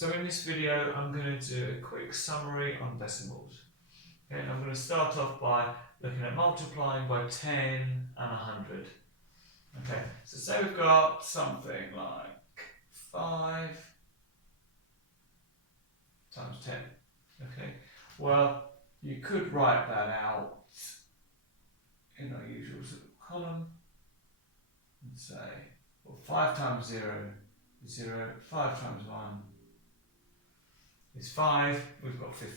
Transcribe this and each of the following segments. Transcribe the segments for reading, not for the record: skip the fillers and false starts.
So in this video I'm going to do a quick summary on decimals. Okay, and I'm going to start off by looking at multiplying by 10 and 100. Okay, so say we've got something like 5 times 10. Okay, well you could write that out in our usual sort of column and say, well, 5 times 0 is 0, 5 times 1 is 5, we've got 50.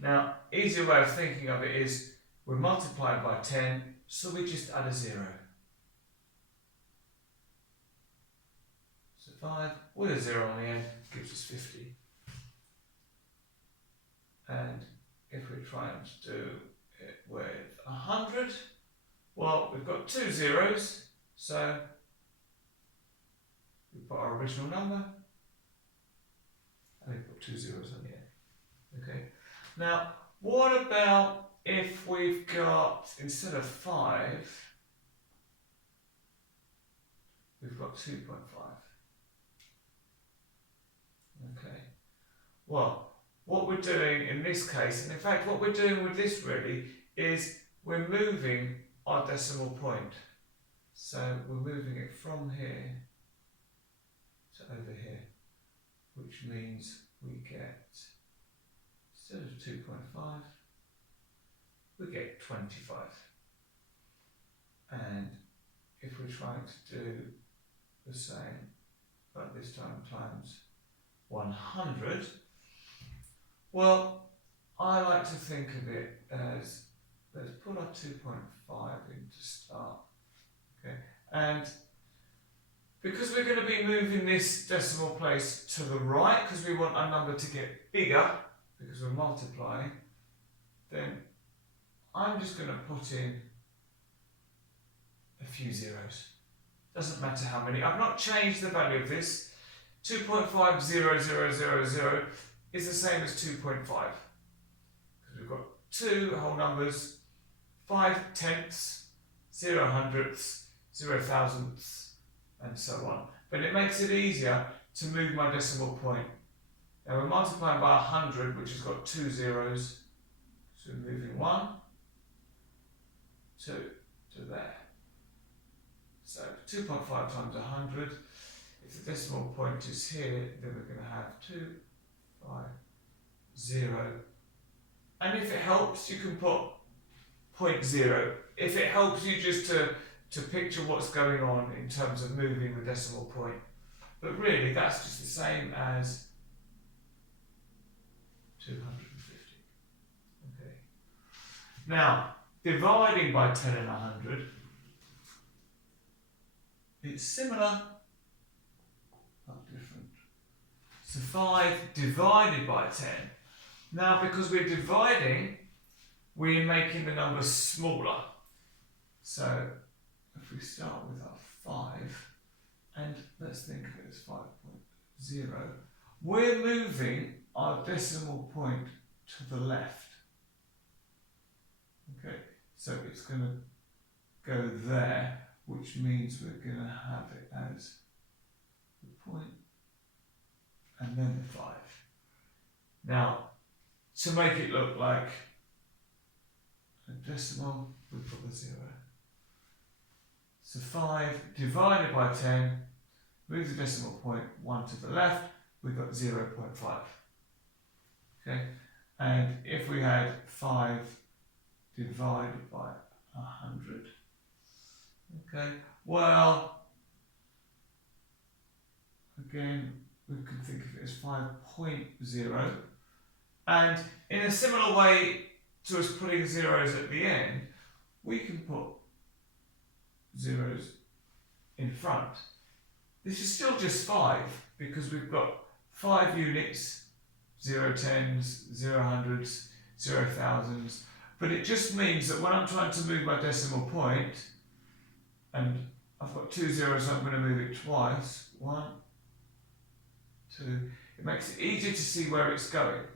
Now, easier way of thinking of it is we're multiplied by 10, so we just add a 0. So 5 with a 0 on the end gives us 50. And if we're trying to do it with 100, well, we've got 2 zeros, so we put our original number and we put 2 zeros on the end. Okay. Now, what about if we've got, instead of 5, we've got 2.5? Okay. Well, what we're doing in this case, and in fact what we're doing with this really, is we're moving our decimal point. So we're moving it from here to over here, which means we get, instead of 2.5, we get 25. And if we're trying to do the same, but this time times 100, well, I like to think of it as, let's put our 2.5 in to start, okay? And because we're going to be moving this decimal place to the right, because we want our number to get bigger, because we're multiplying, then I'm just going to put in a few zeros. Doesn't matter how many. I've not changed the value of this. 2.50000 is the same as 2.5. Because we've got two whole numbers, 5 tenths, 0 hundredths, 0 thousandths, and so on. But it makes it easier to move my decimal point. Now we're multiplying by 100, which has got 2 zeros. So we're moving 1, 2 to there. So 2.5 times 100. If the decimal point is here, then we're going to have 2, 5, 0. And if it helps, you can put 0.0. If it helps you just to picture what's going on in terms of moving the decimal point. But really, that's just the same as 250. Okay. Now, dividing by 10 and 100, it's similar, but different. So 5 divided by 10. Now, because we're dividing, we're making the number smaller. So if we start with our 5, and let's think of it as 5.0, we're moving our decimal point to the left. Okay, so it's going to go there, which means we're going to have it as the point and then the 5. Now, to make it look like a decimal, we put the 0. So 5 divided by 10, move the decimal point 1 to the left, we've got 0.5. Okay, and if we had 5 divided by 100, okay, well, again, we can think of it as 5.0, and in a similar way to us putting zeros at the end, we can put zeros in front. This is still just 5, because we've got 5 units, 0 tens, 0 hundreds, 0 thousands, but it just means that when I'm trying to move my decimal point, and I've got 2 zeros, so I'm going to move it twice, 1, 2, it makes it easier to see where it's going.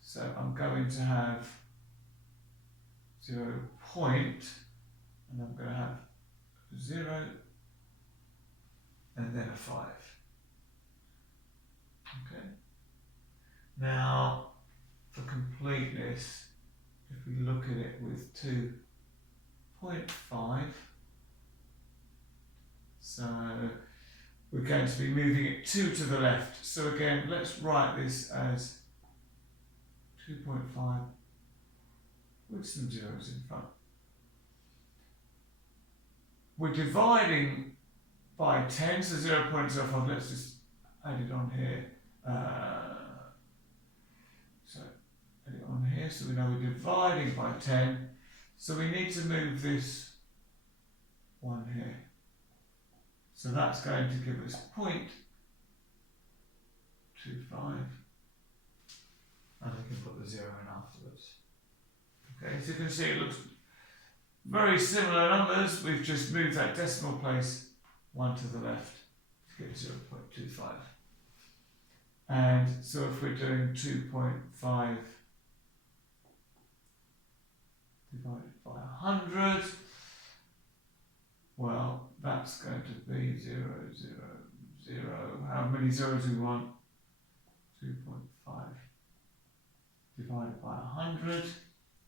So I'm going to have 0 point, and I'm going to have 0, and then a 5. Okay. Now, for completeness, if we look at it with 2.5, so we're going to be moving it 2 to the left. So again, let's write this as 2.5 with some zeros in front. We're dividing by 10, so 0.05, let's just add it on here. So add it on here, so we know we're dividing by 10. So we need to move this one here. So that's going to give us 0.25. And we can put the 0 in afterwards. Okay, so you can see it looks very similar numbers. We've just moved that decimal place 1 to the left to get 0.25. And so if we're doing 2.5 divided by 100, well, that's going to be 0, 0, 0. How many zeros do we want? 2.5 divided by 100.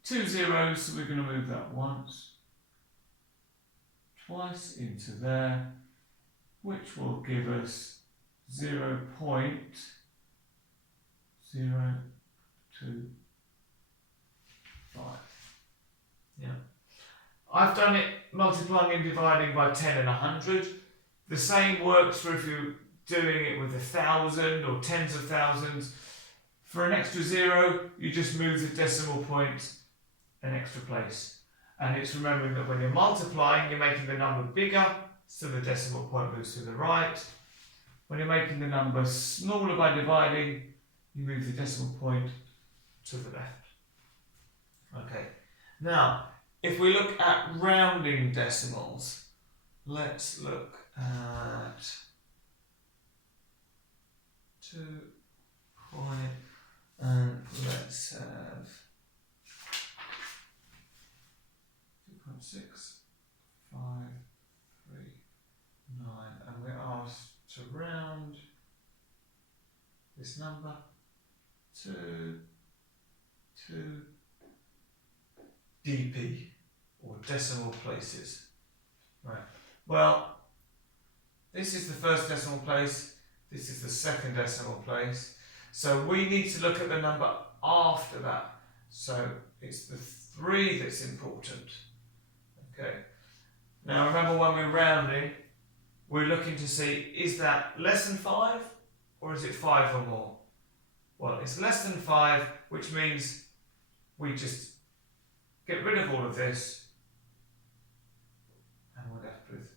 2 zeros, so we're going to move that once, twice into there, which will give us 0.025. Yeah. I've done it multiplying and dividing by 10 and 100. The same works for if you're doing it with 1,000 or tens of thousands. For an extra 0, you just move the decimal point an extra place. And it's remembering that when you're multiplying, you're making the number bigger, so the decimal point moves to the right. When you're making the number smaller by dividing, you move the decimal point to the left. Okay. Now, if we look at rounding decimals, let's look at 2 point, and let's have 2.6, 5, 3, 9, and we're asked to round this number to dp, or decimal places. Right. Well, this is the first decimal place, this is the second decimal place. So we need to look at the number after that. So it's the 3 that's important. Okay. Now remember, when we're rounding, we're looking to see, is that less than 5 or is it 5 or more? Well, it's less than 5, which means we just get rid of all of this and we're left with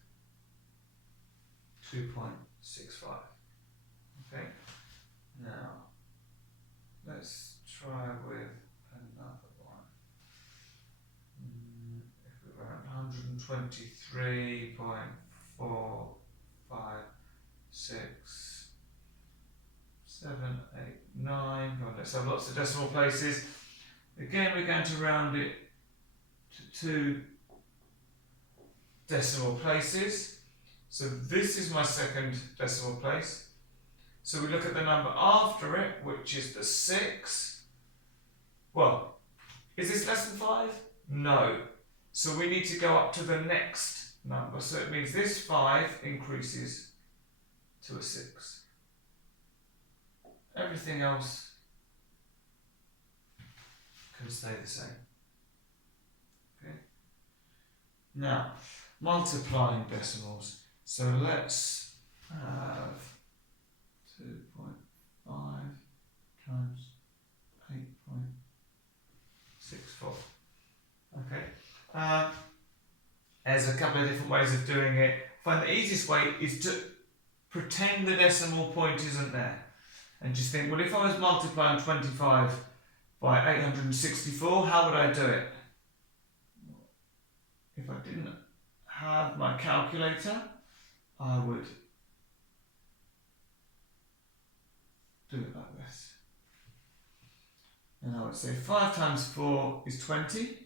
2.65. Okay. Now let's try with another one. If we round 123.456 7, 8, 9. God, let's have lots of decimal places. Again, we're going to round it to 2 decimal places. So this is my second decimal place. So we look at the number after it, which is the 6. Well, is this less than 5? No. So we need to go up to the next number. So it means this 5 increases to a 6. Everything else can stay the same. Okay. Now, multiplying decimals. So let's have 2.5 times 8.64. Okay. There's a couple of different ways of doing it. I find the easiest way is to pretend the decimal point isn't there. And just think, well, if I was multiplying 25 by 864, how would I do it? If I didn't have my calculator, I would do it like this. And I would say 5 times 4 is 20.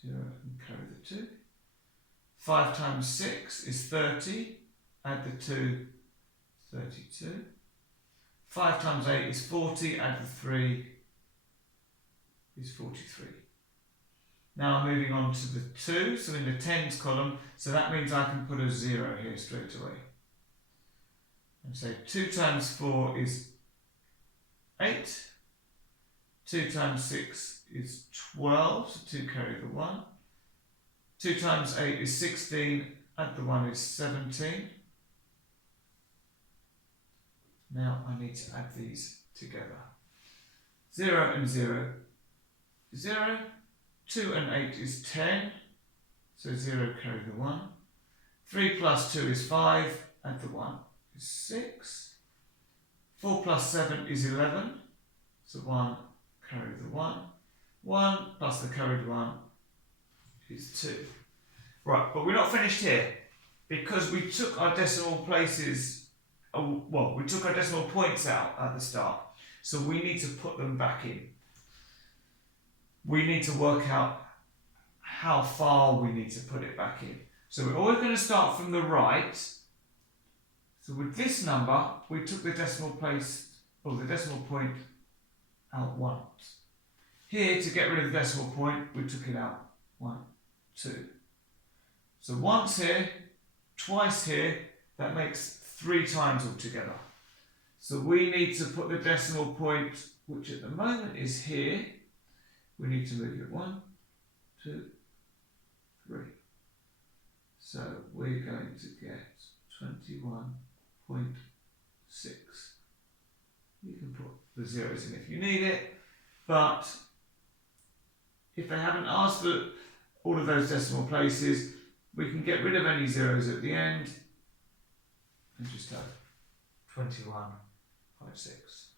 0 and carry the 2. 5 times 6 is 30. Add the 2, 32. 5 times 8 is 40, add the 3 is 43. Now I'm moving on to the 2, so in the tens column, so that means I can put a 0 here straight away. And say 2 times 4 is 8, 2 times 6 is 12, so 2 carry the 1. 2 times 8 is 16, add the 1 is 17. Now I need to add these together. 0 and 0, 0. 2 and 8 is 10, so 0 carry the 1. 3 plus 2 is 5, add the 1 is 6. 4 plus 7 is 11, so 1 carry the 1. 1 plus the carried 1 is 2. Right, but we're not finished here, because we took our decimal places, well, we took our decimal points out at the start, so we need to put them back in. We need to work out how far we need to put it back in. So we're always going to start from the right. So with this number, we took the decimal place, or the decimal point, out once. Here, to get rid of the decimal point, we took it out 1, 2. So once here, twice here, that makes 3 times altogether. So we need to put the decimal point, which at the moment is here. We need to move it 1, 2, 3. So we're going to get 21.6. You can put the zeros in if you need it, but if they haven't asked for all of those decimal places, we can get rid of any zeros at the end and just have 21.6.